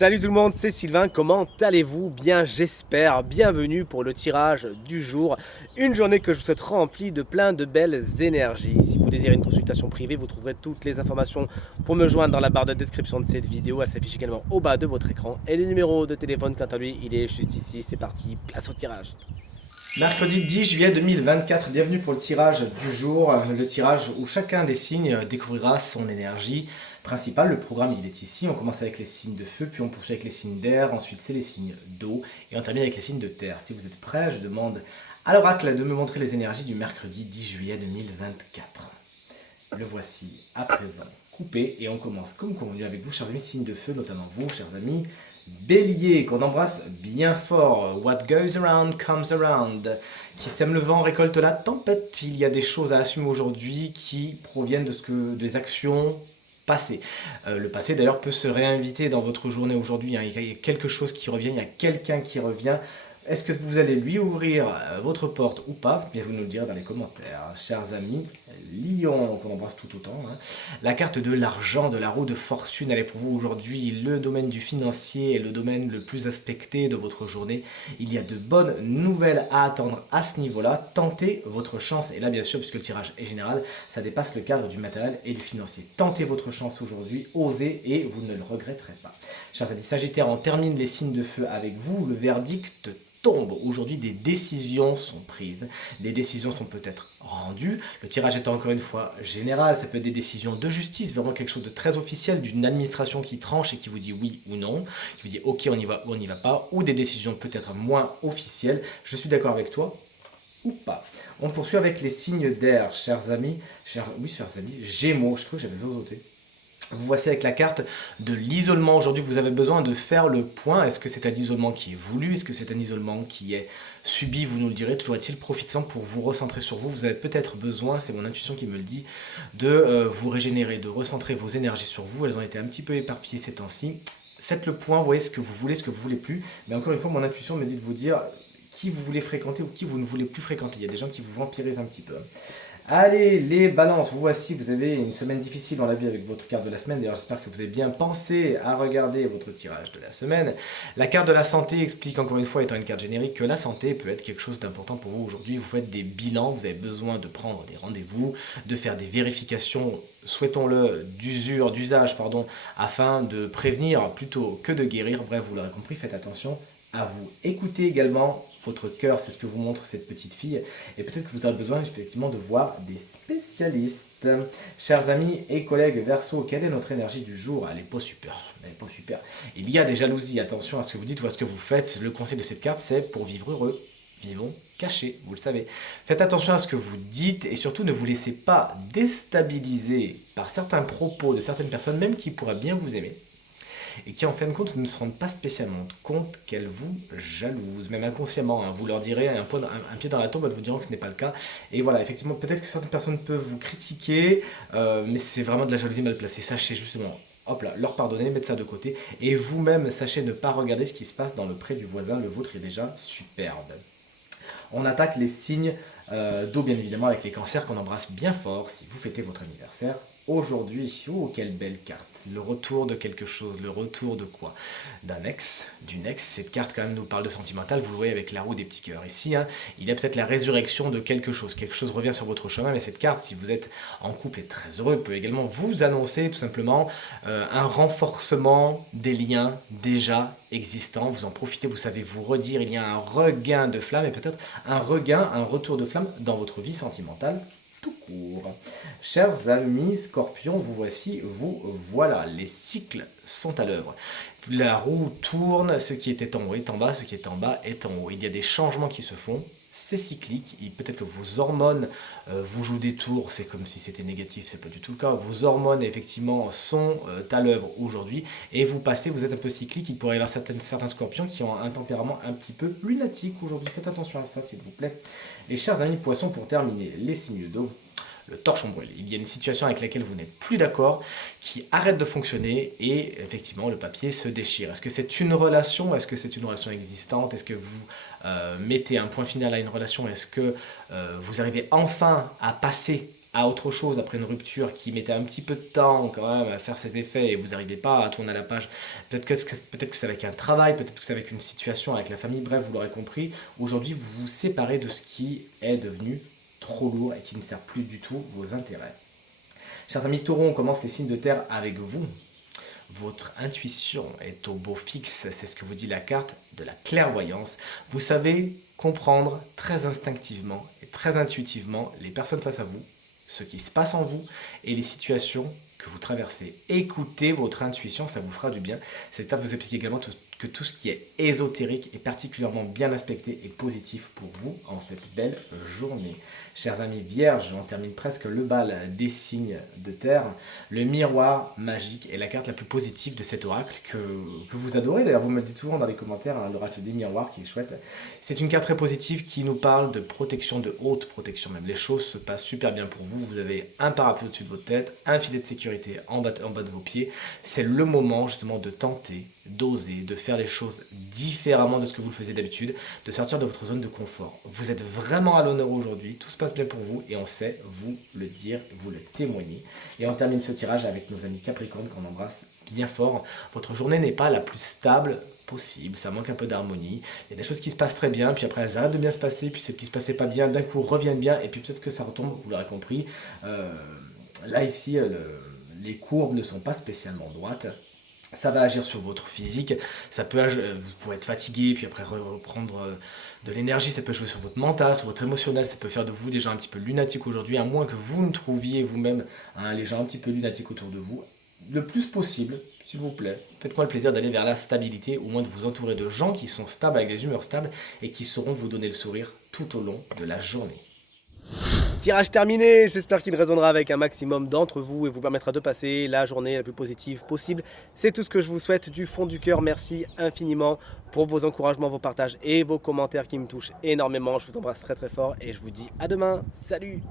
Salut tout le monde, c'est Sylvain, comment allez-vous? Bien j'espère, bienvenue pour le tirage du jour, une journée que je vous souhaite remplie de plein de belles énergies. Si vous désirez une consultation privée, vous trouverez toutes les informations pour me joindre dans la barre de description de cette vidéo, elle s'affiche également au bas de votre écran. Et le numéro de téléphone quant à lui, il est juste ici, c'est parti, place au tirage. Mercredi 10 juillet 2024, bienvenue pour le tirage du jour, le tirage où chacun des signes découvrira son énergie principale. Le programme il est ici, on commence avec les signes de feu, puis on poursuit avec les signes d'air, ensuite c'est les signes d'eau, et on termine avec les signes de terre. Si vous êtes prêts, je demande à l'oracle de me montrer les énergies du mercredi 10 juillet 2024. Le voici à présent coupé, et on commence comme convenu avec vous, chers amis, signes de feu, notamment vous, chers amis, Bélier, qu'on embrasse bien fort. What goes around comes around. Qui sème le vent récolte la tempête. Il y a des choses à assumer aujourd'hui qui proviennent des actions passées. Le passé d'ailleurs peut se réinviter dans votre journée aujourd'hui. Il y a quelque chose qui revient, il y a quelqu'un qui revient. Est-ce que vous allez lui ouvrir votre porte ou pas? Bien, vous nous le direz dans les commentaires. Chers amis, Lion, qu'on embrasse tout autant. La carte de l'argent, de la roue de fortune, elle est pour vous aujourd'hui le domaine du financier est le domaine le plus aspecté de votre journée. Il y a de bonnes nouvelles à attendre à ce niveau-là. Tentez votre chance. Et là, bien sûr, puisque le tirage est général, ça dépasse le cadre du matériel et du financier. Tentez votre chance aujourd'hui, osez et vous ne le regretterez pas. Chers amis Sagittaire, on termine les signes de feu avec vous. Le verdict tombe. Aujourd'hui, des décisions sont prises. Des décisions sont peut-être rendues. Le tirage est encore une fois général. Ça peut être des décisions de justice, vraiment quelque chose de très officiel, d'une administration qui tranche et qui vous dit oui ou non, qui vous dit ok, on y va ou on n'y va pas, ou des décisions peut-être moins officielles. Je suis d'accord avec toi ou pas. On poursuit avec les signes d'air, chers amis. Chers amis, Gémeaux. Je crois que j'avais zozoté. Vous voici avec la carte de l'isolement. Aujourd'hui, vous avez besoin de faire le point. Est-ce que c'est un isolement qui est voulu? Est-ce que c'est un isolement qui est subi? Vous nous le direz. Toujours est-il profitant pour vous recentrer sur vous. Vous avez peut-être besoin, c'est mon intuition qui me le dit, de vous régénérer, de recentrer vos énergies sur vous. Elles ont été un petit peu éparpillées ces temps-ci. Faites le point, voyez ce que vous voulez, ce que vous voulez plus. Mais encore une fois, mon intuition me dit de vous dire qui vous voulez fréquenter ou qui vous ne voulez plus fréquenter. Il y a des gens qui vous vampirisent un petit peu. Allez, les balances, vous voici, vous avez une semaine difficile dans la vie avec votre carte de la semaine. D'ailleurs, j'espère que vous avez bien pensé à regarder votre tirage de la semaine. La carte de la santé explique encore une fois, étant une carte générique, que la santé peut être quelque chose d'important pour vous aujourd'hui. Vous faites des bilans, vous avez besoin de prendre des rendez-vous, de faire des vérifications, souhaitons-le, d'usage, afin de prévenir plutôt que de guérir. Bref, vous l'aurez compris, faites attention à vous. Écoutez également votre cœur, c'est ce que vous montre cette petite fille, et peut-être que vous avez besoin effectivement de voir des spécialistes. Chers amis et collègues Verseau, quelle est notre énergie du jour? Elle n'est pas super, elle n'est pas super. Il y a des jalousies, attention à ce que vous dites ou à ce que vous faites. Le conseil de cette carte, c'est pour vivre heureux, vivons cachés, vous le savez. Faites attention à ce que vous dites et surtout ne vous laissez pas déstabiliser par certains propos de certaines personnes, même qui pourraient bien vous aimer, et qui en fin de compte ne se rendent pas spécialement compte qu'elles vous jalousent, même inconsciemment. Vous leur direz un pied dans la tombe, elles vous diront que ce n'est pas le cas. Et voilà, effectivement, peut-être que certaines personnes peuvent vous critiquer, mais c'est vraiment de la jalousie mal placée. Sachez justement, hop là, leur pardonner, mettre ça de côté, et vous-même, sachez ne pas regarder ce qui se passe dans le pré du voisin, le vôtre est déjà superbe. On attaque les signes d'eau, bien évidemment, avec les cancers qu'on embrasse bien fort si vous fêtez votre anniversaire aujourd'hui. Oh, quelle belle carte. Le retour de quelque chose. Le retour de quoi? D'un ex, d'une ex. Cette carte quand même nous parle de sentimental. Vous le voyez avec la roue des petits cœurs ici. Il y a peut-être la résurrection de quelque chose. Quelque chose revient sur votre chemin. Mais cette carte, si vous êtes en couple et très heureux, peut également vous annoncer tout simplement un renforcement des liens déjà existants. Vous en profitez, vous savez vous redire. Il y a un regain de flamme et peut-être un retour de flamme dans votre vie sentimentale tout court. Chers amis Scorpions, vous voici, vous voilà, les cycles sont à l'œuvre. La roue tourne, ce qui était en haut est en bas, ce qui est en bas est en haut. Il y a des changements qui se font, c'est cyclique, peut-être que vos hormones vous jouent des tours, c'est comme si c'était négatif, c'est pas du tout le cas. Vos hormones effectivement sont à l'œuvre aujourd'hui et vous passez, vous êtes un peu cyclique. Il pourrait y avoir certains scorpions qui ont un tempérament un petit peu lunatique aujourd'hui. Faites attention à ça s'il vous plaît. Et chers amis poissons, pour terminer, les signes d'eau. Le torchon brûle. Il y a une situation avec laquelle vous n'êtes plus d'accord, qui arrête de fonctionner et effectivement le papier se déchire. Est-ce que c'est une relation? Est-ce que c'est une relation existante? Est-ce que vous mettez un point final à une relation? Est-ce que vous arrivez enfin à passer à autre chose après une rupture qui mettait un petit peu de temps quand même à faire ses effets et vous n'arrivez pas à tourner à la page, peut-être que c'est avec un travail, peut-être que c'est avec une situation, avec la famille, bref, vous l'aurez compris, aujourd'hui vous vous séparez de ce qui est devenu trop lourd et qui ne sert plus du tout vos intérêts. Chers amis taureaux, on commence les signes de terre avec vous. Votre intuition est au beau fixe, c'est ce que vous dit la carte de la clairvoyance. Vous savez comprendre très instinctivement et très intuitivement les personnes face à vous, ce qui se passe en vous et les situations que vous traversez. Écoutez votre intuition, ça vous fera du bien. C'est à vous appliquer également que tout ce qui est ésotérique est particulièrement bien aspecté et positif pour vous en cette belle journée. Chers amis vierges, on termine presque le bal des signes de terre. Le miroir magique est la carte la plus positive de cet oracle que vous adorez. D'ailleurs, vous me le dites souvent dans les commentaires, hein, l'oracle des miroirs qui est chouette. C'est une carte très positive qui nous parle de protection, de haute protection même. Les choses se passent super bien pour vous. Vous avez un parapluie au-dessus de votre tête, un filet de sécurité en bas de vos pieds. C'est le moment justement de tenter, d'oser, de faire les choses différemment de ce que vous le faisiez d'habitude, de sortir de votre zone de confort. Vous êtes vraiment à l'honneur aujourd'hui, tout se passe bien pour vous et on sait vous le dire, vous le témoigner. Et on termine ce tirage avec nos amis Capricorne qu'on embrasse bien fort. Votre journée n'est pas la plus stable possible, ça manque un peu d'harmonie. Il y a des choses qui se passent très bien, puis après elles arrêtent de bien se passer, puis celles qui se passaient pas bien, d'un coup reviennent bien, et puis peut-être que ça retombe, vous l'aurez compris. Là ici, les courbes ne sont pas spécialement droites. Ça va agir sur votre physique, ça peut vous pourrez être fatigué, puis après reprendre de l'énergie, ça peut jouer sur votre mental, sur votre émotionnel, ça peut faire de vous des gens un petit peu lunatiques aujourd'hui, à moins que vous ne trouviez vous-même les gens un petit peu lunatiques autour de vous. Le plus possible, s'il vous plaît, faites-moi le plaisir d'aller vers la stabilité, au moins de vous entourer de gens qui sont stables, avec des humeurs stables, et qui sauront vous donner le sourire tout au long de la journée. Tirage terminé, j'espère qu'il résonnera avec un maximum d'entre vous et vous permettra de passer la journée la plus positive possible. C'est tout ce que je vous souhaite du fond du cœur. Merci infiniment pour vos encouragements, vos partages et vos commentaires qui me touchent énormément. Je vous embrasse très très fort et je vous dis à demain. Salut!